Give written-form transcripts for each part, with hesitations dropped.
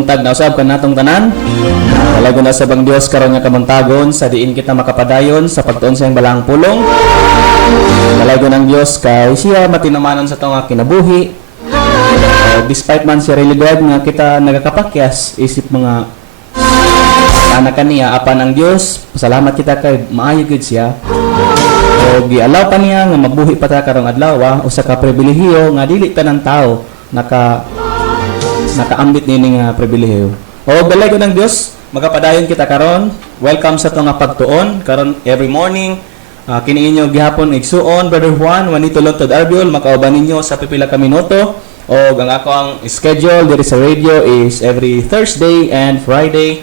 buntag na usab kanatong tanan. Talago na sa bang Dios karon nga kamuntagon sa diin kita makapadayon sa pagtuon sa iyang balaang pulong. Talago ng Dios kay siya matinumanon sa tong kinabuhi. Despite man siya realidad nga kita nagakapakyas isip mga anak kaniya apan ang Dios, pasalamat kita kay maayo gid siya. O gialaw pa niya nga mabuhi pa ta karong adlaw usa ka pribilehiyo nga dili tanan tao nakaambit nini nga pribilehiyo. O balay ko ng Dios, magapadayon kita karon. Welcome sa to nga pagtuon karon every morning. Kini inyo gihapon igsuon Brother Juan Juanito Lotod Arbiol makauban ninyo sa pipila ka minuto. O ang ako ang schedule diri sa radio is every Thursday and Friday.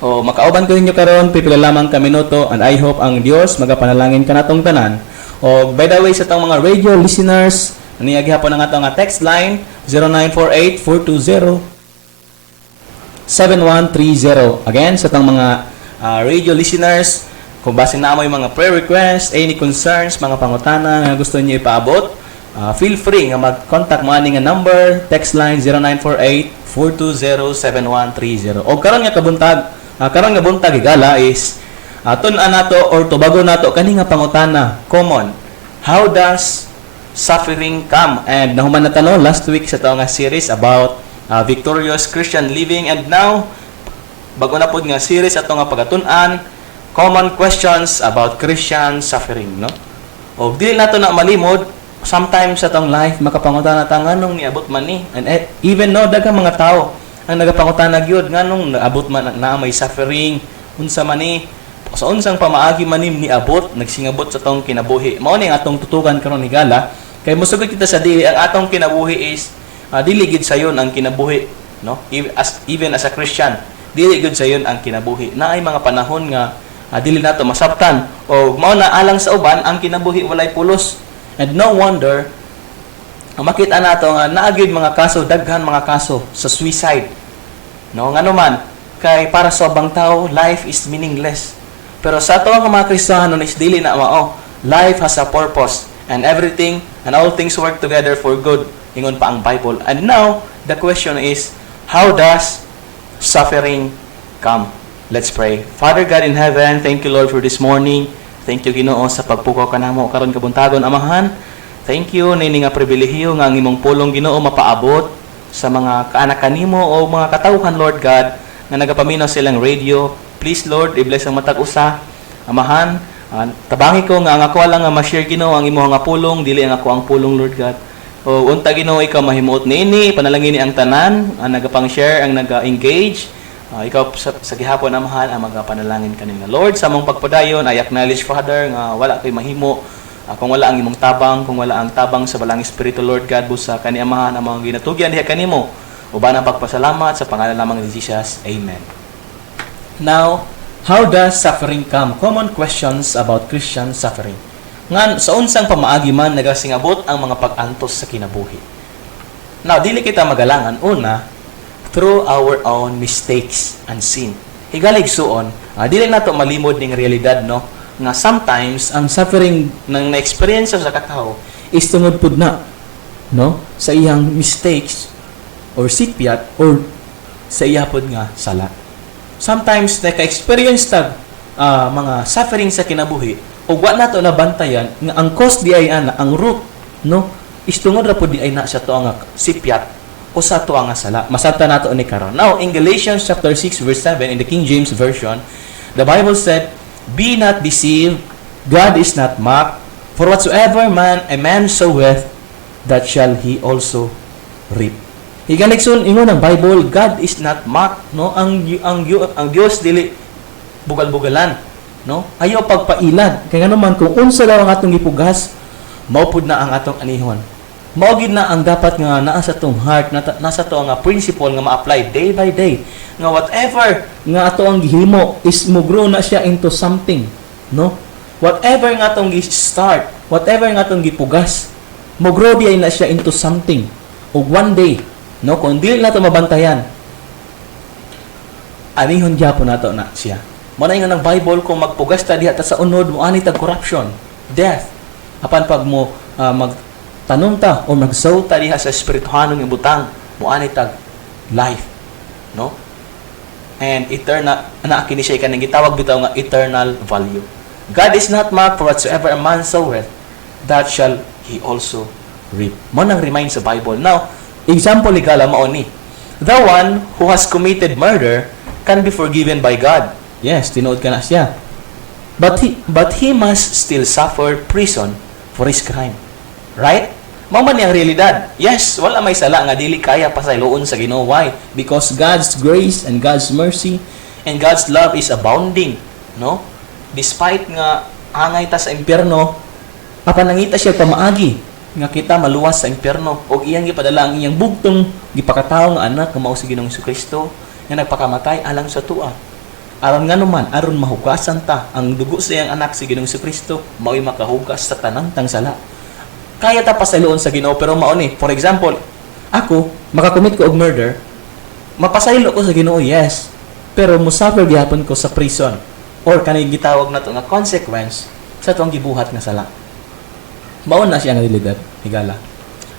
O makauban ko ninyo karon pipila lamang ka minuto and I hope ang Dios magapanalangin kanatong tanan. O by the way sa tong mga radio listeners, niya gihapon ang atong text line 0948-420-7130. Again sa tong mga radio listeners, kung basin na mo yung mga prayer requests, any concerns, mga pangutana nga gusto niyo ipaabot, feel free nga mag-contact mo ani nga number, text line 0948-420-7130. O karon nga buntag igala is tun-an nato or tubago nato kani nga pangutana common. How does suffering come? And nahuman na tanong last week sa taong nga series about victorious Christian living, and now bago na pod nga series ato nga pagatun-an common questions about Christian suffering, no? O dili nato na malimod sometimes sa taong life makapangutana ta nganong niabot man ni, and even no daghang mga tao ang nagapangutana gyud nganong naabot man na may suffering unsa man ni, sa unsang pamaagi manim ni abot nagsingabot sa tong kinabuhi. Mao ni atong tutukan karon higala kay mosugod kita sa dili ang atong kinabuhi is dili gid sayon ang kinabuhi, no? Even as a Christian, dili gid sayon ang kinabuhi. Naay mga panahon nga dili nato masabtan o mao na alang sa uban ang kinabuhi walay pulos. And no wonder makita nato nga naa gyud mga kaso, daghan mga kaso sa suicide, no? Ngano man kay para sa ubang tao life is meaningless. Pero sa ato nga mga Kristiyano is dili na mao. Life has a purpose and everything and all things work together for good. Ingon pa ang Bible. And now, the question is, how does suffering come? Let's pray. Father God in heaven, thank you Lord for this morning. Thank you Ginoo sa pagpukaw kanamo karon kabuntagon Amahan. Thank you nini nga pribilehiyo nga ang imong pulong Ginoo mapaabot sa mga kaanak kanimo o mga katawhan Lord God nga nagapaminaw silang radio. Please Lord, i-bless ang matag usa. Amahan, tabangi ko nga ang ako lang nga ma-share Ginoo ang imong nga pulong, dili ang ako ang pulong Lord God. O unta Ginoo ikaw mahimuot niini, panalangin ni ang tanan, ang nagapang-share, ang naga-engage. Ikaw sa gihapon Amahan ang magapanalangin kanila. Lord, sa among pagpadayon, I acknowledge Father nga wala kay mahimo kung wala ang imong tabang, kung wala ang tabang sa balang espiritu Lord God busa kani Amahan ang mga ginatugyan diha kanimo. Uban ang pagpasalamat sa pangalan lamang ni Jesus. Amen. Now, how does suffering come? Common questions about Christian suffering. Ngan sa unsang pamaagi man nagasingabot ang mga pag-antos sa kinabuhi. Now, dili kita magalangan una through our own mistakes and sin. Higalig suon, dili nato malimod ning realidad, no? Nga sometimes ang suffering nang na-experience sa katao is tungod pud na, no? Sa iyang mistakes or sipyat or sa iya pud nga sala. Sometimes naka-experience tag mga suffering sa kinabuhi ug wa nato nabantayan nga ang cause di ay ana, ang root, no? Is tungod ra pud di ay na sa to nga sipyat o sa to nga sala. Masabtan nato ni karon. Now in Galatians chapter 6 verse 7 in the King James version, the Bible said, "Be not deceived, God is not mocked, for whatsoever a man soweth, that shall he also reap." Higaligson ingon ang Bible, God is not mocked, no? Ang Dios dili bugal-bugalan, no? Ayaw pagpailad. Kay ngano man kung unsa daw ang atong gipugas, mao pud na ang atong anihon. Mao gid na ang dapat nga naa sa tong heart, nasa to nga principle nga ma-apply day by day. Nga whatever nga ato ang gihimo is mo-grow na siya into something, no? Whatever nga atong gi-start, whatever nga atong gipugas, mo-grow di ay na siya into something. Ug one day, no, kung dili nato mabantayan, anihon gyapon nato na siya. Mao na ingon ang Bible, kung magpugas ta diha ta sa unod, mo ani tag corruption, death. Apan pag mo magtanong ta o magsow ta diha sa espirituhanong ibutang, mo ani tag life. no? And eternal, na kini siya kanang gitawag bitaw nga eternal value. God is not mocked, for whatsoever a man soweth, that shall he also reap. Mo nang remind sa Bible. Now, example ligala mao ni. The one who has committed murder can be forgiven by God. Yes, tinuod ka na siya. But he must still suffer prison for his crime. Right? Mao man yang realidad. Yes, wala may sala nga dili kaya pasayloon sa Ginoo. Why? Because God's grace and God's mercy and God's love is abounding, no? Despite nga angay ta sa impyerno, apanangita siya pamaagi nga kita maluwas sa impyerno og iyang gipadala ang iyang bugtong gipakatawo nga anak nga mao si Ginoong Jesucristo nga nagpakamatay alang sa tuwa. Aron nga naman, aron mahugasan ta ang dugo sa iyang anak si Ginoong Jesucristo, mao'y makahugas sa tanang tang sala. Kaya ta pasayloon sa Ginoo, pero mao ni, for example, ako makakommit ko og murder, mapasaylo ko sa Ginoo, yes, pero musuffer gyapon ko sa prison or kanay gitawag nato nga consequence sa tuong gibuhat nga sala. Mao na siya nga realidad, higala.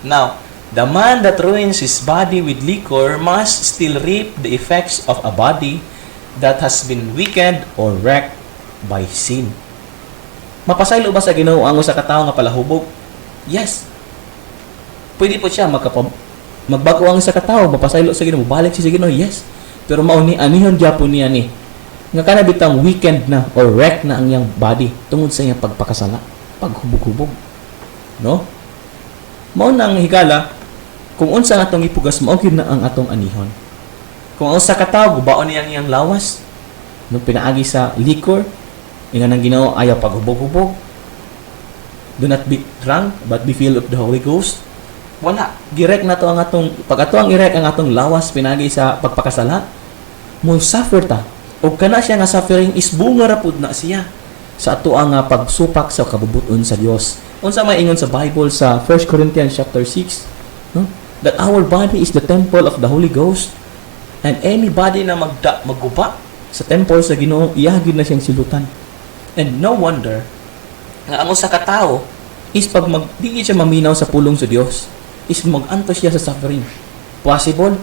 Now, the man that ruins his body with liquor must still reap the effects of a body that has been weakened or wrecked by sin. Mapasaylo ba sa Ginoo ang usa ka tawo nga palahubog? Yes. Pwede po siya magbago ang usa ka tawo, mapasaylo sa Ginoo, balik siya sa Ginoo, yes. Pero mao ni anihon gyapon niya ni nga kana bitang weakened na or wrecked na ang iyang body tungod sa iyang pagpakasala, paghubog-hubog. No? Mao nang higala kung unsa nga atong ipugas mao gyud na ang atong anihon. Kung ang usa ka tawo gubaon niya ang iyang lawas nung pinaagi sa liquor, ingan ang Ginoo ayaw paghubog-hubog. Do not be drunk, but be filled of the Holy Ghost. Wala. Girek na to ang atong, pag ato ang irek ang atong lawas pinagi sa pagpakasala, mo suffer ta. O kana siya nga suffering is bunga rapud na siya sa ato ang pagsupak sa kabubuton sa Dios. Unsa may ingon sa Bible sa 1 Corinthians chapter 6, no? That our body is the temple of the Holy Ghost, and anybody na magguba sa temple sa Ginoo, iyahagid na siyang silutan. And no wonder nga ang usa ka tawo is pag di siya maminaw sa pulong sa Dios, is mag-antos siya sa suffering. Possible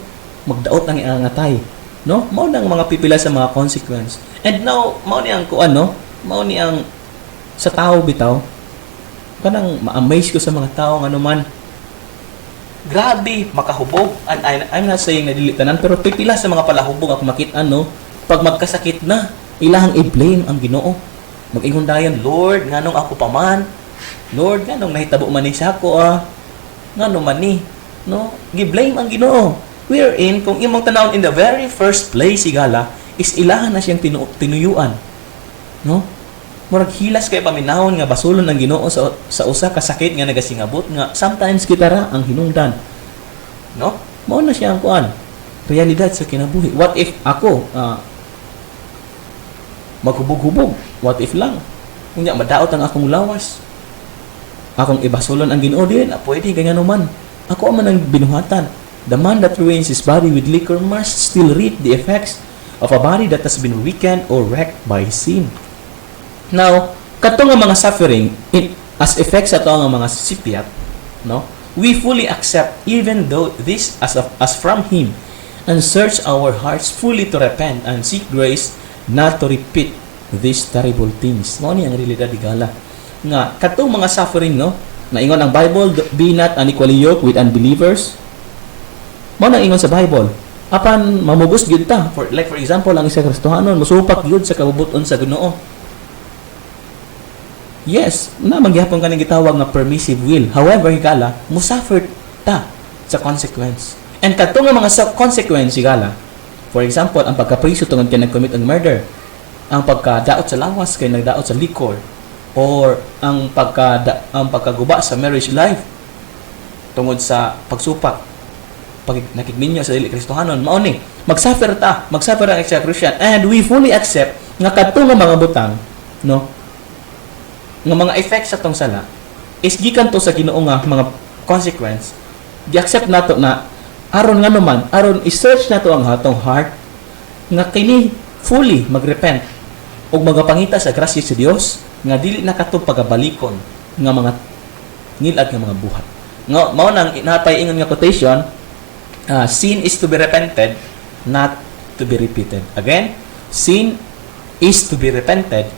magdaot ang iangatay, no? Mao nang mga pipila sa mga consequence. And now mao ni ang kuan, no? Mao ni ang sa tao bitaw kanang ma-amaze ko sa mga tao nga naman grabe makahubog. And I'm not saying na dili tanan, pero pipila sa mga palahubog ako makit-an, no? Pag magkasakit na, ilahang i-blame ang Ginoo. Mag-ingon dayon, Lord, nganong ako pa man? Lord, nganong nahitabo man ni sa ako, nganong man ni? No? Gi-blame ang Ginoo. Wherein, kung imong tanawon in the very first place, higala, is ilahan na siyang tinuyuan. No? Murag hilas kay paminahon nga basulon ng Ginoo sa usa ka sakit nga nagasingabot nga sometimes kita ra ang hinungdan. No? Mao na siya ang kuan. Realidad sa kinabuhi. What if ako maghubog-hubog? What if lang? Kunya madaot ang akong lawas. Akong ibasulon ang Ginoo din, pwede kay nganuman. Ako man ang binuhatan. The man that ruins his body with liquor must still reap the effects of a body that has been weakened or wrecked by sin. Now, kato nga mga suffering as effects ato nga mga sipiat, no? We fully accept even though this as from him, and search our hearts fully to repent and seek grace not to repeat these terrible things. Mao ni ang realidad digala. Nga katong mga suffering, no? Naingon ang Bible, be not unequally yoked with unbelievers. Mao nang ingon sa Bible. Apan mamugos gyud ta. For example, ang isa Kristohanon mosupak gyud sa kabubuton sa Ginoo. Yes, na magyapon kanang gitawag nga permissive will. However, higala, musuffer ta sa consequence. And katong nga mga consequence higala. For example, ang pagkapriso tungod kay nag-commit og murder, ang pagkadaot sa lawas kay nagdaot sa liquor, or ang pagkaguba sa marriage life tungod sa pagsupak, pag nakigminyo sa dili Kristohanon, mao ni magsuffer ang extra Christian, and we fully accept nga kadto nga mga butang, no, nga mga effects sa tong sala is gikan to sa Ginoo nga mga consequence. Gi-accept nato na aron nga naman, aron i-search nato ang atong heart nga kini fully magrepent ug magapangita sa grasya sa Dios nga dili na kato pagabalikon nga mga ngilad nga mga buhat. Nga mao nang natay ingon nga quotation, sin is to be repented, not to be repeated. Again, sin is to be repented,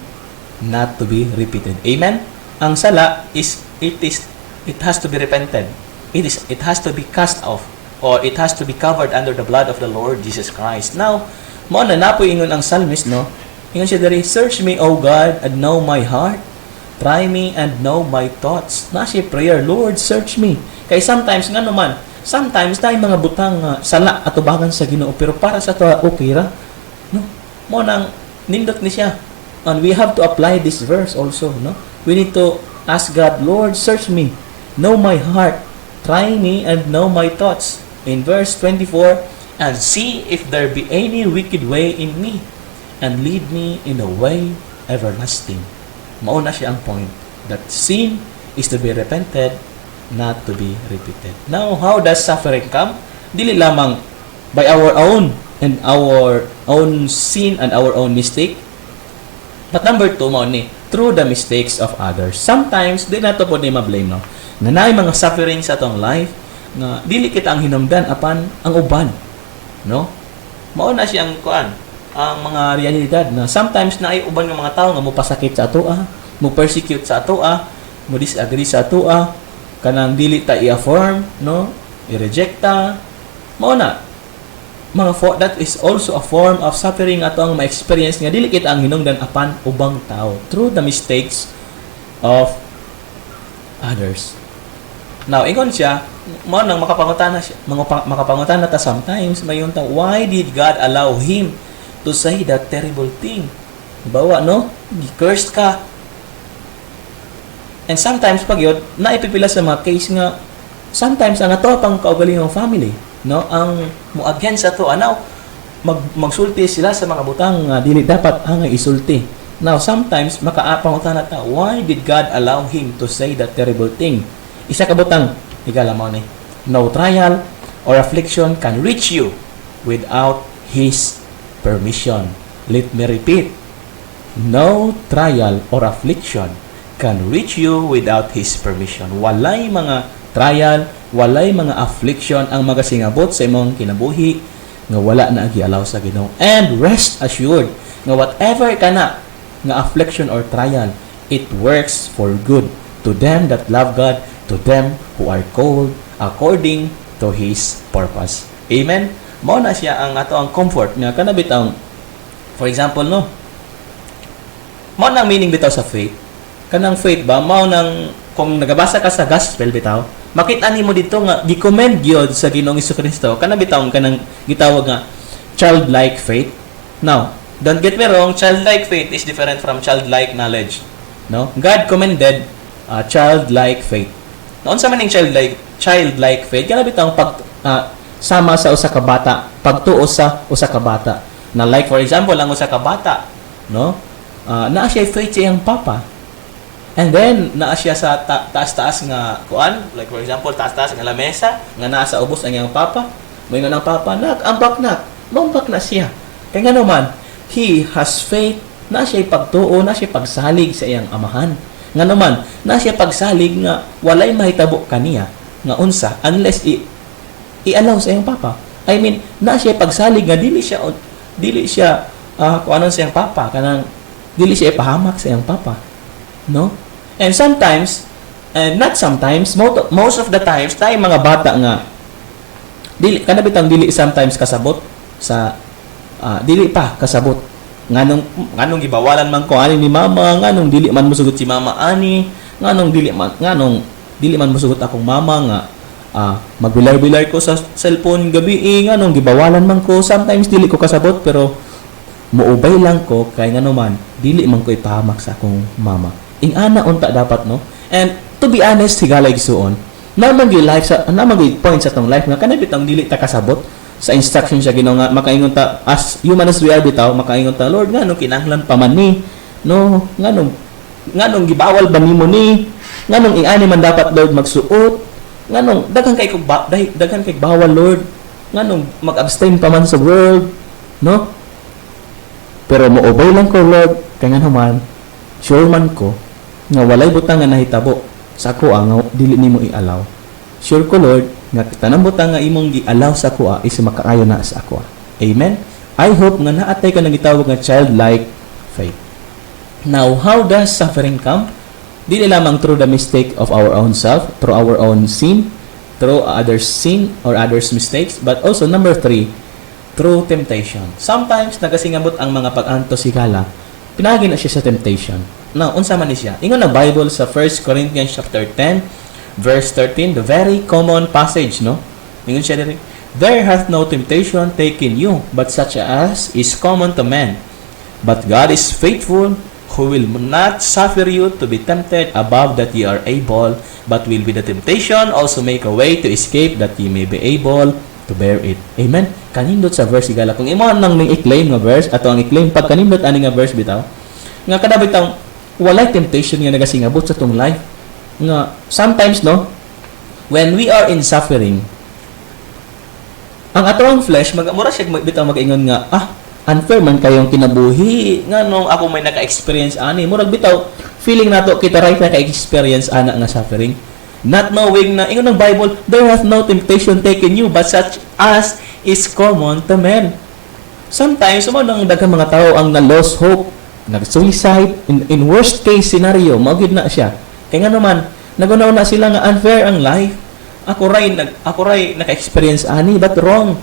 not to be repeated. Amen? Ang sala it has to be repented. It has to be cast off, or it has to be covered under the blood of the Lord Jesus Christ. Now, mo na napoy ingon ang psalmist, no? Ingon siya diri, search me, O God, and know my heart. Try me and know my thoughts. Na siya prayer, Lord, search me. Kay sometimes nga naman, sometimes tayo mga butang sala at ubagan sa Ginoo, pero para sa to okay ra. No? Mo nang nindot ni siya. And we have to apply this verse also, no? We need to ask God, Lord, search me, know my heart, try me and know my thoughts. In verse 24, and see if there be any wicked way in me, and lead me in a way everlasting. Mauna siya ang point that sin is to be repented, not to be repeated. Now, how does suffering come? Dili lamang by our own and our own sin and our own mistake. But number 2, mao ni, through the mistakes of others. Sometimes, di nato po ni ma-blame, no? Nga naay mga suffering sa atong life, nga dili kita ang hinungdan apan ang uban. No? Mao na siyang kuan, ang mga realidad na sometimes na ay uban ng mga tao nga mo pasakit sa atoa, mo persecute sa atoa, mo disagree sa atoa, kanang dili ta i-affirm, no? I-rejecta. Mao na that is also a form of suffering ato ang ma-experience nga dili kita ang hinungdan apan ubang tao through the mistakes of others. Now, ingon siya, mo nang makapangutana siya, makapangutana ta sometimes, mayon ta, why did God allow him to say that terrible thing? Bawa, no? Cursed ka. And sometimes, pag yun, naipipila sa mga case nga, sometimes, ang ato pang kaugaling ng family, no? Ang muagyan sa to, magsulti sila sa mga butang dili dapat ang isulti. Now, sometimes, makapangutana ta, why did God allow him to say that terrible thing? Isa ka butang, higala mo ni, no trial or affliction can reach you without His permission. Let me repeat, no trial or affliction can reach you without His permission. Walay mga trial, walay mga affliction ang magasingabot sa imong kinabuhi nga wala na agi-allow sa Ginoo. And rest assured nga whatever kana nga affliction or trial, it works for good to them that love God, to them who are called according to His purpose. Amen? Mao na siya ang ato ang comfort nga kana bitaw. For example, no? Mao nang meaning bitaw sa faith. Kanang faith ba mao nang kung nagabasa ka sa gospel bitaw, makita nimo dito nga gi-commend gyud sa Ginoong Hesukristo kana bitaw kanang gitawag nga childlike faith. Now, don't get me wrong, childlike faith is different from childlike knowledge. No? God commended childlike faith. Noon sa maning childlike faith, kana bitaw pag sama sa usa ka bata, pagtuo sa usa ka bata. Na like for example, ang usa ka bata, no? Naa siya faith sa iyang papa. And then naa siya sa taas-taas nga kuan, like for example, taas-taas nga lamesa, nga nasa ubos ang iyang papa. Moingon ang papa, ambak na siya. Kaya nga naman, he has faith na siya pagtuo, na siya pagsalig sa iyang amahan. Nga naman, na siya pagsalig nga walay mahitabo kaniya nga unsa unless i-allow sa iyang papa. I mean, na siya pagsalig nga dili siya kung ano sa iyang papa, kanang dili siya ipahamak sa iyang papa. No? And sometimes, and not sometimes, most of the times, tayo mga bata nga kanabitang dili sometimes kasabot sa dili pa kasabot nganong gibawalan man ko ani ni mama, nganong dili man mosugot si mama ani, nganong dili man mosugot akong mama nga magbilar-bilar ko sa cellphone gabi, nganong gibawalan man ko. Sometimes dili ko kasabot pero muubay lang ko kay ngano man dili man ko ipahamak sa akong mama. Ingana unta dapat, no? And to be honest, higalay gisuon naman point sa tong life nga kanabit ang dili ta kasabot sa instruction siya Ginoo nga makaingon ta as human as we are bitaw, makaingon ta, Lord, nganong kinahanglan pa man ni, no? Nganong gibawal ba nimo ni, nganong ingani man dapat Lord magsuot, nganong daghan kay bawal Lord, nganong mag-abstain pa man sa world, no? Pero mo-obey lang ko Lord, kaya nga naman sure man ko nga walay butang nga nahitabo sa ako nga dili nimo i-allow. Sure ko Lord nga tanang butang nga imong gi-allow sa ako is makaayo na sa ako. Amen. I hope nga naatay ka nang gitawag nga childlike faith. Now, how does suffering come? Dili lamang through the mistake of our own self, through our own sin, through others' sin or others' mistakes, but also number 3, through temptation. Sometimes nagasingabot ang mga pag-antos higala, pinagi na siya sa temptation. Now, unsa man ni siya? Ingon na Bible sa 1 Corinthians chapter 10, verse 13, the very common passage, no? Ingon siya diri, there hath no temptation taken you, but such as is common to men. But God is faithful, who will not suffer you to be tempted above that ye are able, but will with the temptation also make a way to escape that ye may be able to bear it. Amen? Kanindot sa verse igala. Kung imo nang ning i-claim nga verse, ato ang i-claim pag kanindot ani nga verse bitaw, nga kada bitaw walay temptation nga nagasingabot sa tong life. Nga sometimes no, when we are in suffering, ang atong flesh mura siya bitaw mag-ingon nga unfair man kayong kinabuhi nga nung ako may naka-experience ani murag bitaw feeling nato kita right na ka-experience ana nga suffering, not knowing na ingon ng Bible, there hath no temptation taken you but such as is common to men. Sometimes mo nang daghang mga tao ang na-lost hope, nag-suicide, in worst case scenario maugid na siya kay nga naman nagunaw na sila nga unfair ang life. Ako ray naka-experience ani, but wrong.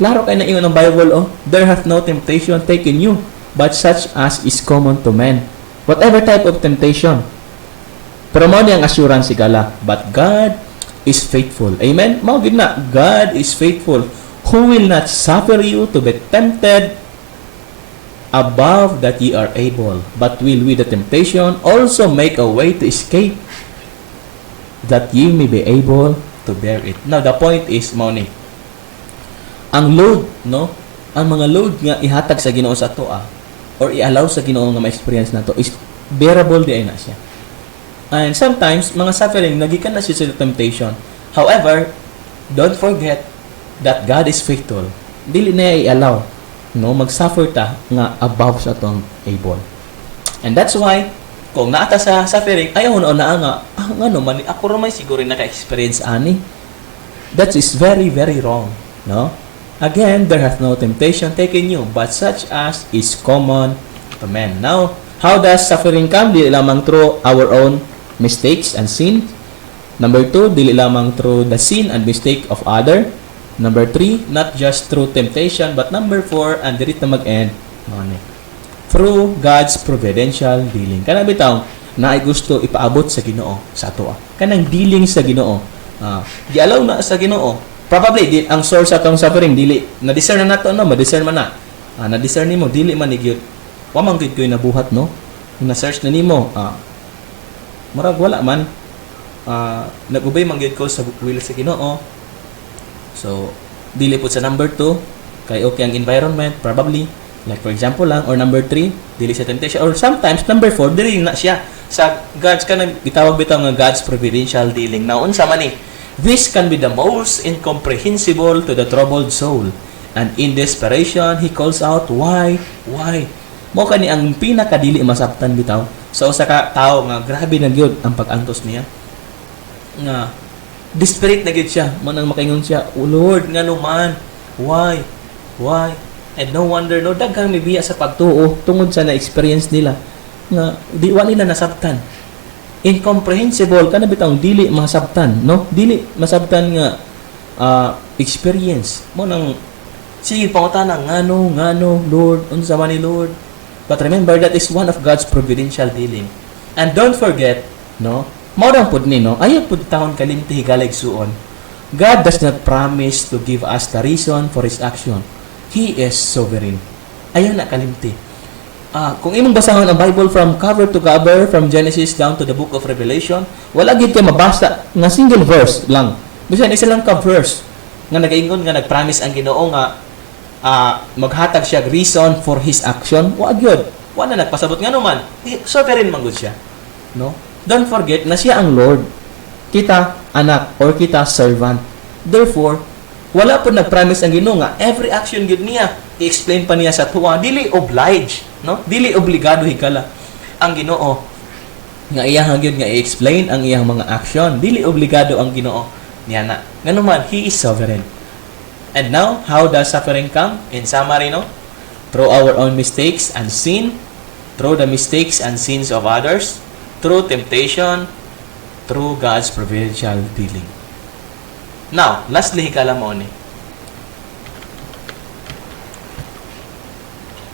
Klaro kay na ingon ng Bible, there hath no temptation taken you, but such as is common to men. Whatever type of temptation. Pero mo niyang assurance sigala, but God is faithful. Amen? Mao gid na, God is faithful, who will not suffer you to be tempted above that ye are able, but will with the temptation also make a way to escape, that ye may be able to bear it. Now, the point is, Moni, ang load, no? Ang mga load nga ihatag sa Ginoo sa toa or i-allow sa Ginoo nga ma-experience nato is bearable di ay na siya. And sometimes, mga suffering, nagikan na siya sa temptation. However, don't forget that God is faithful. Dili na i-allow, no? Mag-suffer ta nga above sa tong able. And that's why, kung naata sa suffering, ayaw na nga, nga naman, ako ramay siguro naka-experience ani. That is very, very wrong, no? Again, there hath no temptation taken you, but such as is common to men. Now, how does suffering come? Dili lamang through our own mistakes and sin. Number 2, dili lamang through the sin and mistake of other. Number 3, not just through temptation, but number 4, and diri na mag-end, through God's providential dealing. Kanang bitaw, na ay gusto ipaabot sa Ginoo sa ato. Kanang dealing sa Ginoo. Di-allow na sa Ginoo. Probably ang source atong suffering dili na-discern na nato, no, ma-discern man na. Na-discern nimo dili man gyud. Wa man gyud koy nabuhat, no. Na-search na nimo, murag wala man. Nag-obey man gyud ko sa will sa Ginoo. So, dili pud sa number 2 kay okay ang environment probably. Like for example lang, or number 3, dili sa temptation, or sometimes number 4 dili na siya sa God's kanang gitawag bitaw nga God's providential dealing. Now unsa man ni? This can be the most incomprehensible to the troubled soul. And in desperation, he calls out, why? Why? Mo kani ang pinakadili masabtan bitaw sa usa ka tawo nga grabe na gyud ang pag-antos niya. Nga desperate na gyud siya, mo nang makaingon siya, "Oh Lord, ngano man? Why? Why?" And no wonder, no, daghang may biya sa pagtuo tungod sa na-experience nila nga di wa nila nasabtan. Incomprehensible kana bitang dili masabtan, no? Dili masabtan nga experience mo nang sige pangutana ngano Lord unsa man ni Lord. But remember that is one of God's providential dealing. And don't forget, no, mao ra pud ni, no, ayo pud taon kalimti higalig suon. God does not promise to give us the reason for his action. He is sovereign. Ayo na kalimti. Kung imong basahon ang Bible from cover to cover, from Genesis down to the book of Revelation, wala gid kay mabasa nga single verse lang. Bisan isa lang ka verse nga nagaingon nga nagpromise ang Ginoo nga maghatag siya reason for his action. Wa gyud. Wa na nagpasabot nga naman. Sovereign man gud siya. No? Don't forget na siya ang Lord. Kita anak or kita servant. Therefore, wala po nagpromise ang Ginoo nga every action gyud niya i-explain pa niya sa tuwa, dili oblige, no? Dili obligado higala ang Ginoo nga iyang gyud nga i-explain ang iyang mga action. Dili obligado ang Ginoo niya na. Ngano man, he is sovereign. And now, how does suffering come? In summary, no? Through our own mistakes and sin, through the mistakes and sins of others, through temptation, through God's providential dealing. Now, lastly, hikala mo ni.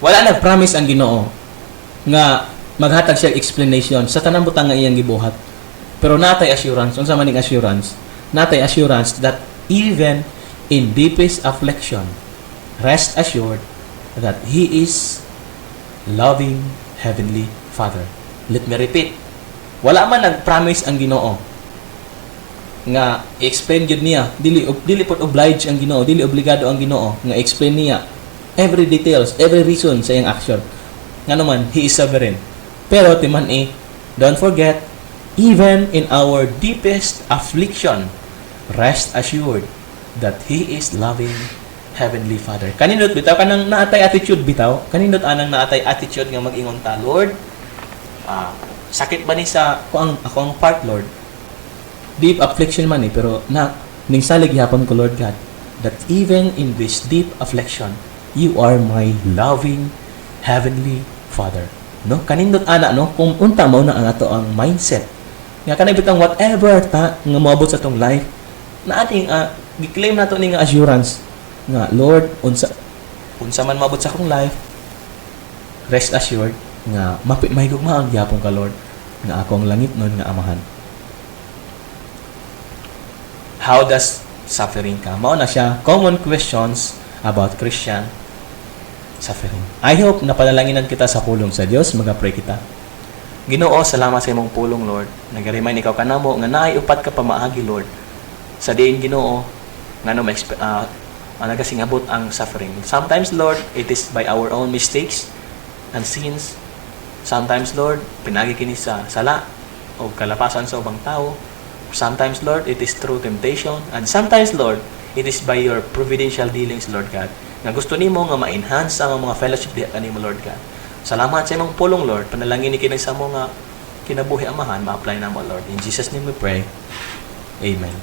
Wala nag-promise ang Ginoo nga maghatag siya explanation sa tanang butang nga iyang gibuhat. Pero natay assurance, unsa man ning assurance? Natay assurance that even in deepest affliction, rest assured that He is loving Heavenly Father. Let me repeat. Wala man nag-promise ang Ginoo nga explain jud niya, dili pod oblige ang Ginoo, dili obligado ang Ginoo nga explain niya every details, every reason sa iyang action. Nga naman, He is sovereign. Pero timan don't forget, even in our deepest affliction, rest assured that He is loving Heavenly Father. Kanindot bitaw kanang naatay attitude bitaw, kanindot anang naatay attitude nga mag-ingon ta, Lord, sakit ba ni sa ako ang part, Lord? Deep affliction man pero ning salig yapon ko, Lord God, that even in this deep affliction, You are my loving Heavenly Father. No? Kanindot ana, no? Kung unta mo na ang ato ang mindset. Nga kanay bitang whatever ta nga moabot sa tong life, na ating gi-claim nato ning assurance nga, Lord, unsa man moabot sa akong life, rest assured nga mahigugma ang gyapon ka, Lord, nga akong langit nun nga amahan. How does suffering come? Mao na siya common questions about Christian suffering. I hope napadalanginan kita sa pulong sa Dios. Mag-pray kita. Ginoo, salamat sa imong pulong, Lord. Nag-remind ikaw kanamo nga naay upat ka pamaagi, Lord. Sa diin, Ginoo, nga nagasingabot ang suffering. Sometimes, Lord, it is by our own mistakes and sins. Sometimes, Lord, pinagi kini sa sala o kalapasan sa ubang tao. Sometimes, Lord, it is through temptation. And sometimes, Lord, it is by your providential dealings, Lord God, nga gusto nimo nga ma-enhance ang mga fellowship diha kanimo, Lord God. Salamat sa imong pulong, Lord. Panalangin ni kinay sa mga kinabuhi amahan, ma-apply na mo, Lord. In Jesus' name we pray. Amen.